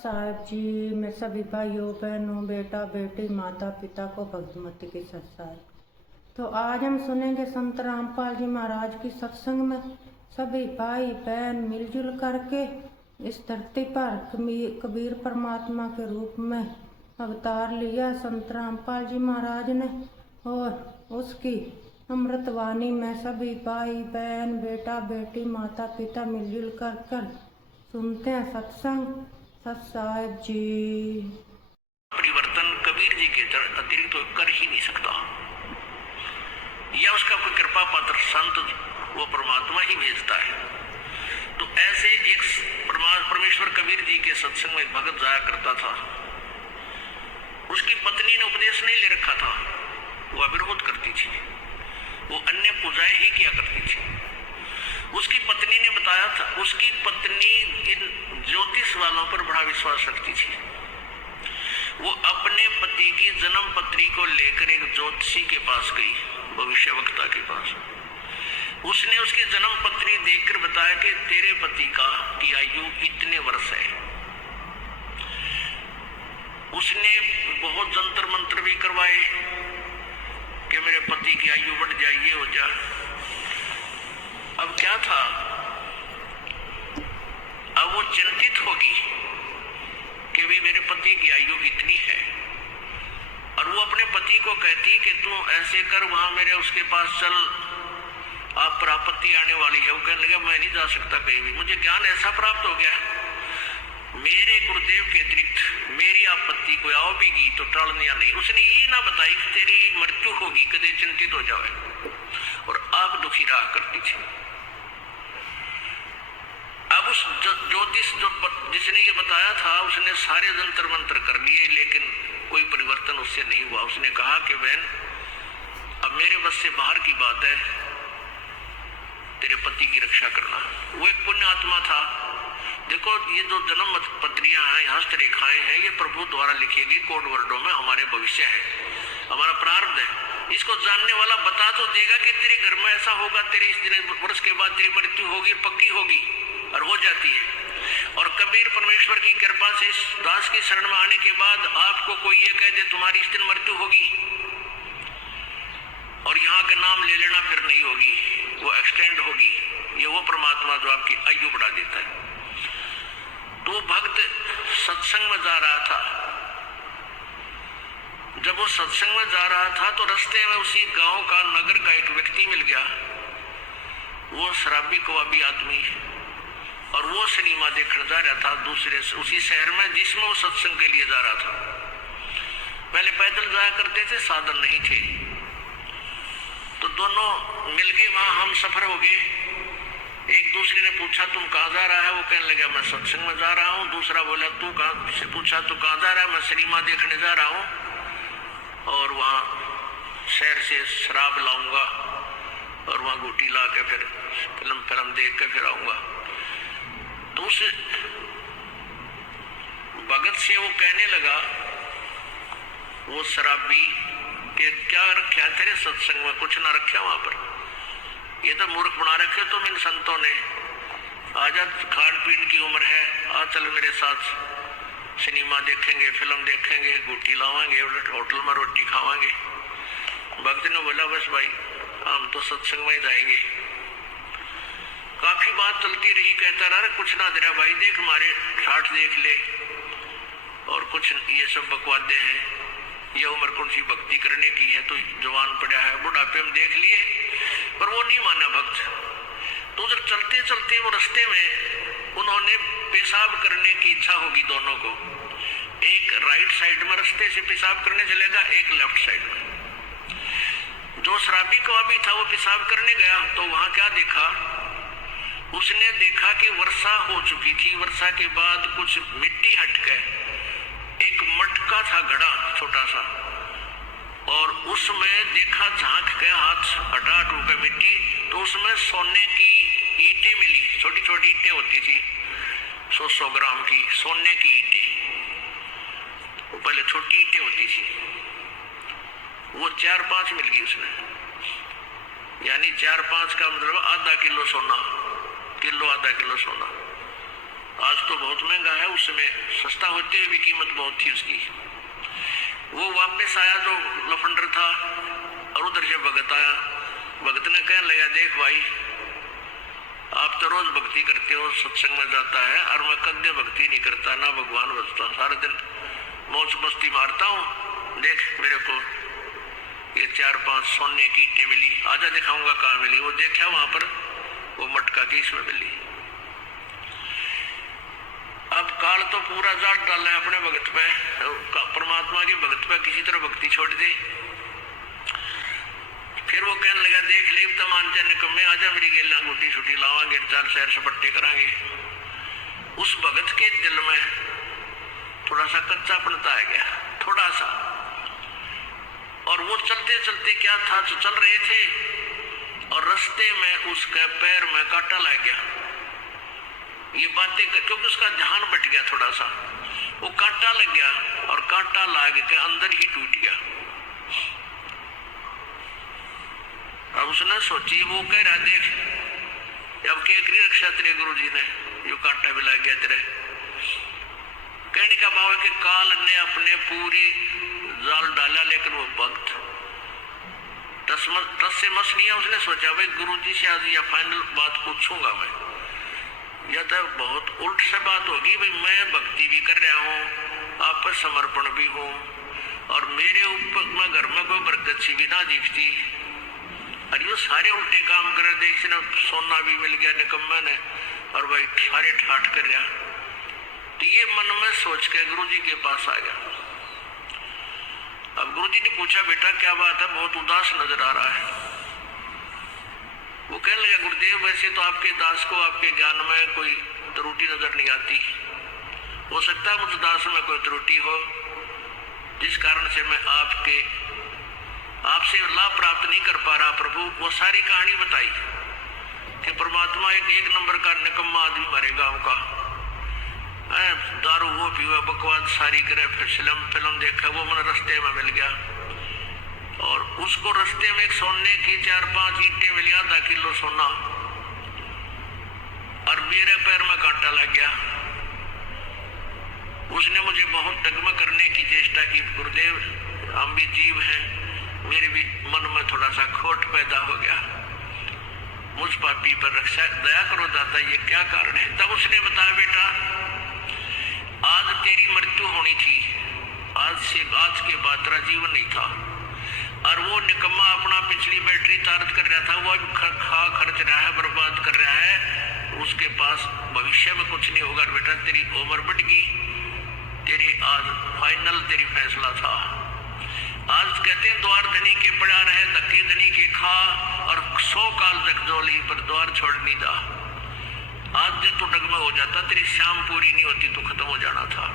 साहब जी, मैं सभी भाइयों बहनों बेटा बेटी माता पिता को भक्तिमती की सत्साई। तो आज हम सुनेंगे संत रामपाल जी महाराज की सत्संग में सभी भाई बहन मिलजुल करके इस धरती पर कबीर परमात्मा के रूप में अवतार लिया संत रामपाल जी महाराज ने, और उसकी अमृतवाणी में सभी भाई बहन बेटा बेटी माता पिता मिलजुल कर सुनते हैं सत्संग। सत साहिब जी। परिवर्तन कबीर जी के अतिरिक्त तो कर ही नहीं सकता, या उसका कोई कृपा पात्र संत वो परमात्मा ही भेजता है। तो ऐसे एक परमेश्वर कबीर जी के सत्संग में भगत जाया करता था। उसकी पत्नी ने उपदेश नहीं ले रखा था, वह विरोध करती थी, वो अन्य पूजाएं ही किया करती थी। उसकी पत्नी ने बताया था, उसकी पत्नी इन ज्योतिष वालों पर बड़ा विश्वास रखती थी। वो अपने पति की जन्म पत्री को लेकर एक ज्योतिषी के पास गई, भविष्यवक्ता के पास। उसने उसकी जन्म पत्री देखकर बताया कि तेरे पति की आयु इतने वर्ष है। उसने बहुत जंतर मंत्र भी करवाए कि मेरे पति की आयु बढ़ जाए, ये हो जाए। अब क्या था, अब वो चिंतित होगी कि भी मेरे पति की आयु इतनी है, और वो अपने पति को कहती कि तू ऐसे कर, वहां मेरे उसके पास चल, आप पर आपत्ति आने वाली है। वो कहने लगा मैं नहीं जा सकता कहीं भी, मुझे ज्ञान ऐसा प्राप्त हो गया, मेरे गुरुदेव के अतिरिक्त मेरी आपत्ति कोई आओगी तो टालनिया नहीं। उसने ये ना बताई कि तेरी मृत्यु होगी, कदे चिंतित हो जाए, और आप दुखी रहा करती थी। अब उस ज्योतिष जिसने ये बताया था, उसने सारे जंतर मंत्र कर लिए, लेकिन कोई परिवर्तन उससे नहीं हुआ। उसने कहा कि बहन अब मेरे बस से बाहर की बात है, तेरे पति की रक्षा करना। वो एक पुण्य आत्मा था। देखो ये जो जन्म पत्रियां हैं, हस्तरेखाएं हैं, ये प्रभु द्वारा लिखी गई कोड वर्डों में हमारे भविष्य है, हमारा प्रारब्ध है। इसको जानने वाला बता तो देगा कि तेरे घर में ऐसा होगा, तेरे इस दिन वर्ष के बाद तेरी मृत्यु होगी, पक्की होगी, और हो जाती है। और कबीर परमेश्वर की कृपा से इस दास की शरण में आने के बाद आपको कोई ये कह दे तुम्हारी इस दिन मृत्यु होगी, और यहाँ का नाम ले लेना फिर नहीं होगी, वो एक्सटेंड होगी। ये वो परमात्मा जो आपकी आयु बढ़ा देता है। तो भक्त सत्संग में जा रहा था। जब वो सत्संग में जा रहा था तो रास्ते में उसी गांव का नगर का एक व्यक्ति मिल गया। वो शराबी कबाबी आदमी, और वो सिनेमा देखने जा रहा था दूसरे उसी शहर में जिसमें वो सत्संग के लिए जा रहा था। पहले पैदल जाया करते थे, साधन नहीं थे, तो दोनों मिलके वहां हम सफर हो गए। एक दूसरे ने पूछा तुम कहाँ जा रहा है, वो कहने लगा मैं सत्संग में जा रहा हूँ। दूसरा बोला तू कहाँ से, पूछा तू कहाँ जा रहा है, मैं सिनेमा देखने जा रहा हूँ, और वहाँ शहर से शराब लाऊंगा, और वहाँ गुटी ला के फिर फिल्म देख के फिर आऊंगा। तो उस भगत से वो कहने लगा, वो शराबी, कि क्या रखा तेरे सत्संग में, कुछ ना रखा वहां पर, ये तो मूर्ख बना रखे तुम इन संतों ने। आजा खान पीन की उम्र है, आ चल मेरे साथ सिनेमा देखेंगे, फिल्म देखेंगे, गुटी लावांगे, होटल में रोटी खावांगे। भक्त ने बोला बस भाई हम तो सत्संग में ही जाएंगे। काफी बात चलती रही, कहता रहा कुछ ना दे रहा भाई, देख हमारे ठाठ देख ले, और कुछ ये सब बकवादे हैं, ये उम्र कौन सी भक्ति करने की है, तो जवान पड़ा है, बुढ़ापे में देख लिए, पर वो नहीं माना भक्त। तो उधर चलते चलते वो रास्ते में उन्होंने पेशाब करने की इच्छा होगी दोनों को। एक राइट साइड में रास्ते से पेशाब करने चलेगा, एक लेफ्ट साइड में। जो शराबी कबाबी था वो पेशाब करने गया, तो वहां क्या देखा, उसने देखा कि वर्षा हो चुकी थी। वर्षा के बाद कुछ मिट्टी हटकर एक मटका था, घड़ा छोटा सा, और उसमें देखा झांक के हाथ हटा टूका मिट्टी, तो उसमें सोने की ईंटें मिली। छोटी छोटी ईंटें होती थी, 100 ग्राम की सोने की ईंटें, वो पहले छोटी ईंटें होती थी, वो 4-5 मिल गई उसमें, यानी 4-5 का मतलब आधा किलो सोना, किलो आधा किलो सोना। आज तो बहुत महंगा है, उस समय सस्ता होते हुए भी कीमत बहुत थी उसकी। वो वापस आया जो लफंडर था, और उधर से भगत आया। भगत ने कहने लगा, देख भाई, आप तो रोज भक्ति करते हो, सत्संग में जाता है, और मैं कद्य भक्ति नहीं करता, ना भगवान बचता, सारा दिन मौज मस्ती मारता हूँ। देख मेरे को ये 4-5 सोने की ईंटें मिली, आजा दिखाऊंगा कहाँ मिली। वो देखा वहां पर वो मटका की इसमें मिली। अब काल तो पूरा जाट डाला है अपने भगत पे, परमात्मा के भगत पे किसी तरह भक्ति छोड़ दे। फिर वो कहने लगा, देख ले तो मान जा निकम्मे, आजा मेरी गेला गुटी छुटी लावांगे, 4 सैर सपट्टे करांगे। उस भगत के दिल में थोड़ा सा कच्चापनता आ गया, थोड़ा सा। और वो चलते चलते क्या था, जो चल रहे थे और रास्ते में उसके पैर में कांटा लग गया। ये बातें क्योंकि उसका ध्यान बट गया थोड़ा सा, वो कांटा लग गया और कांटा लाग के अंदर ही टूट गया। अब उसने सोची, वो कह रहा, देख अब क्या करी रक्षा तेरे गुरु जी ने, यो कांटा भी लग गया तेरे। कहने का भाव है कि काल ने अपने पूरी जाल डाला, लेकिन वो भक्त टस से मस नहीं है। उसने सोचा भाई गुरु जी से आज या फाइनल बात पूछूंगा मैं, या तो बहुत उल्ट से बात होगी। भाई मैं भक्ति भी कर रहा हूँ, आप पर समर्पण भी हूँ, और मेरे ऊपर मैं घर में कोई बरकत सी भी ना दिखती, और ये सारे उल्टे काम कर देख ना, सोना भी मिल गया निकम्मे ने, और भाई सारे ठाठ कर रहा। तो ये मन में सोच के गुरु जी के पास आ गया। अब गुरु जी ने पूछा, बेटा क्या बात है, बहुत उदास नजर आ रहा है। वो कहने लगा, गुरुदेव वैसे तो आपके दास को आपके ज्ञान में कोई त्रुटि नजर नहीं आती, हो सकता है मुझ दास में कोई त्रुटि हो, जिस कारण से मैं आपसे लाभ प्राप्त नहीं कर पा रहा। प्रभु वो सारी कहानी बताई कि परमात्मा एक नंबर का निकम्मा आदमी हमारे गांव का, दारू वो पीवा, बकवाद सारी करे, फिर फिल्म देखा, वो मैंने रास्ते में मिल गया, और उसको रास्ते में एक सोने की 4-5 ईंटें मिली, आधा किलो सोना, और मेरे पैर में कांटा लग गया। उसने मुझे बहुत डगमग करने की चेष्टा की, गुरुदेव हम भी जीव हैं, मेरे भी मन में थोड़ा सा खोट पैदा हो गया, मुझ पापी पर रक्षा दया करो दाता, ये क्या कारण है। तब उसने बताया, बेटा आज तेरी मृत्यु होनी थी, आज के बाद तेरा जीवन नहीं था, और वो निकम्मा अपना पिछली बैटरी चार्ज कर रहा था, वो खर्च रहा है, बर्बाद कर रहा है, उसके पास भविष्य में कुछ नहीं होगा। बेटा तेरी उम्र बढ़ गई, तेरी आज फाइनल तेरी फैसला था। आज कहते हैं द्वार धनी के पड़ा रहे, धक्के धनी के खा, और 100 काल तक जोली पर द्वार छोड़ नहीं जा। आज जब तू डगमग हो जाता, तेरी शाम पूरी नहीं होती, तू खत्म हो जाना था।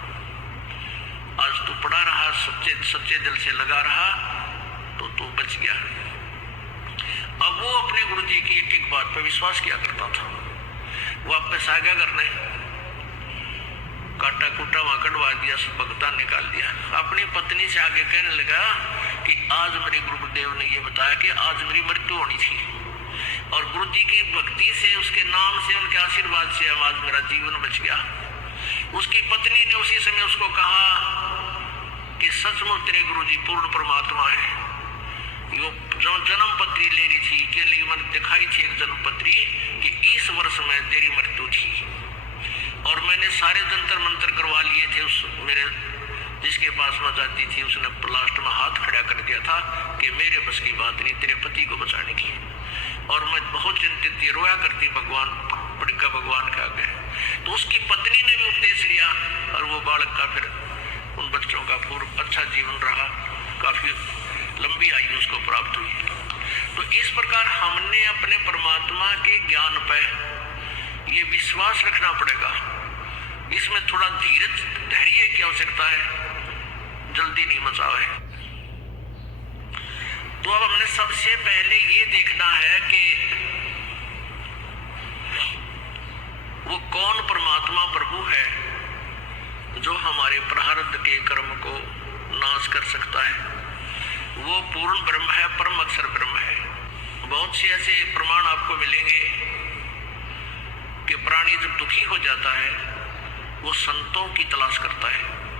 आज तू पड़ा रहा, सच्चे दिल से लगा रहा, तो तू बच गया। अब वो अपने गुरु जी की एक बात पर विश्वास किया करता था। वापस आ गया करने, काटा कुटा वहां कटवा दिया, भगता निकाल दिया। अपनी पत्नी से आगे कहने लगा कि आज मेरे गुरुदेव ने ये बताया कि आज मेरी मृत्यु होनी थी, और गुरु जी की भक्ति से, उसके नाम से, उनके आशीर्वाद से आज मेरा जीवन बच गया। उसकी पत्नी ने उसी समय उसको कहा कि सचमुच तेरे गुरु जी पूर्ण परमात्मा है। यो जो जन्म पत्री ले रही थी, के लिए मैंने दिखाई थी एक जन्म पत्री कि इस वर्ष में तेरी मृत्यु थी, और मैंने सारे जंतर मंत्र करवा लिए थे। उस मेरे जिसके पास मैं जाती थी, उसने लास्ट में हाथ खड़ा कर दिया था कि मेरे बस की बात नहीं तेरे पति को बचाने की, और मैं बहुत चिंतित थी, रोया करती भगवान बड़का भगवान के आगे। तो उसकी पत्नी ने भी उपदेश लिया, और वो बालक का फिर उन बच्चों का पूर्व अच्छा जीवन रहा, काफी लंबी आयु उसको प्राप्त हुई। तो इस प्रकार हमने अपने परमात्मा के ज्ञान पर ये विश्वास रखना पड़ेगा। इसमें थोड़ा धीरज धैर्य की आवश्यकता है, जल्दी नहीं मचावे। तो अब हमने सबसे पहले ये देखना है कि वो कौन परमात्मा प्रभु है जो हमारे प्रारब्ध के कर्म को नाश कर सकता है। वो पूर्ण ब्रह्म है, परम अक्षर ब्रह्म है। बहुत से ऐसे प्रमाण आपको मिलेंगे कि प्राणी जब दुखी हो जाता है वो संतों की तलाश करता है।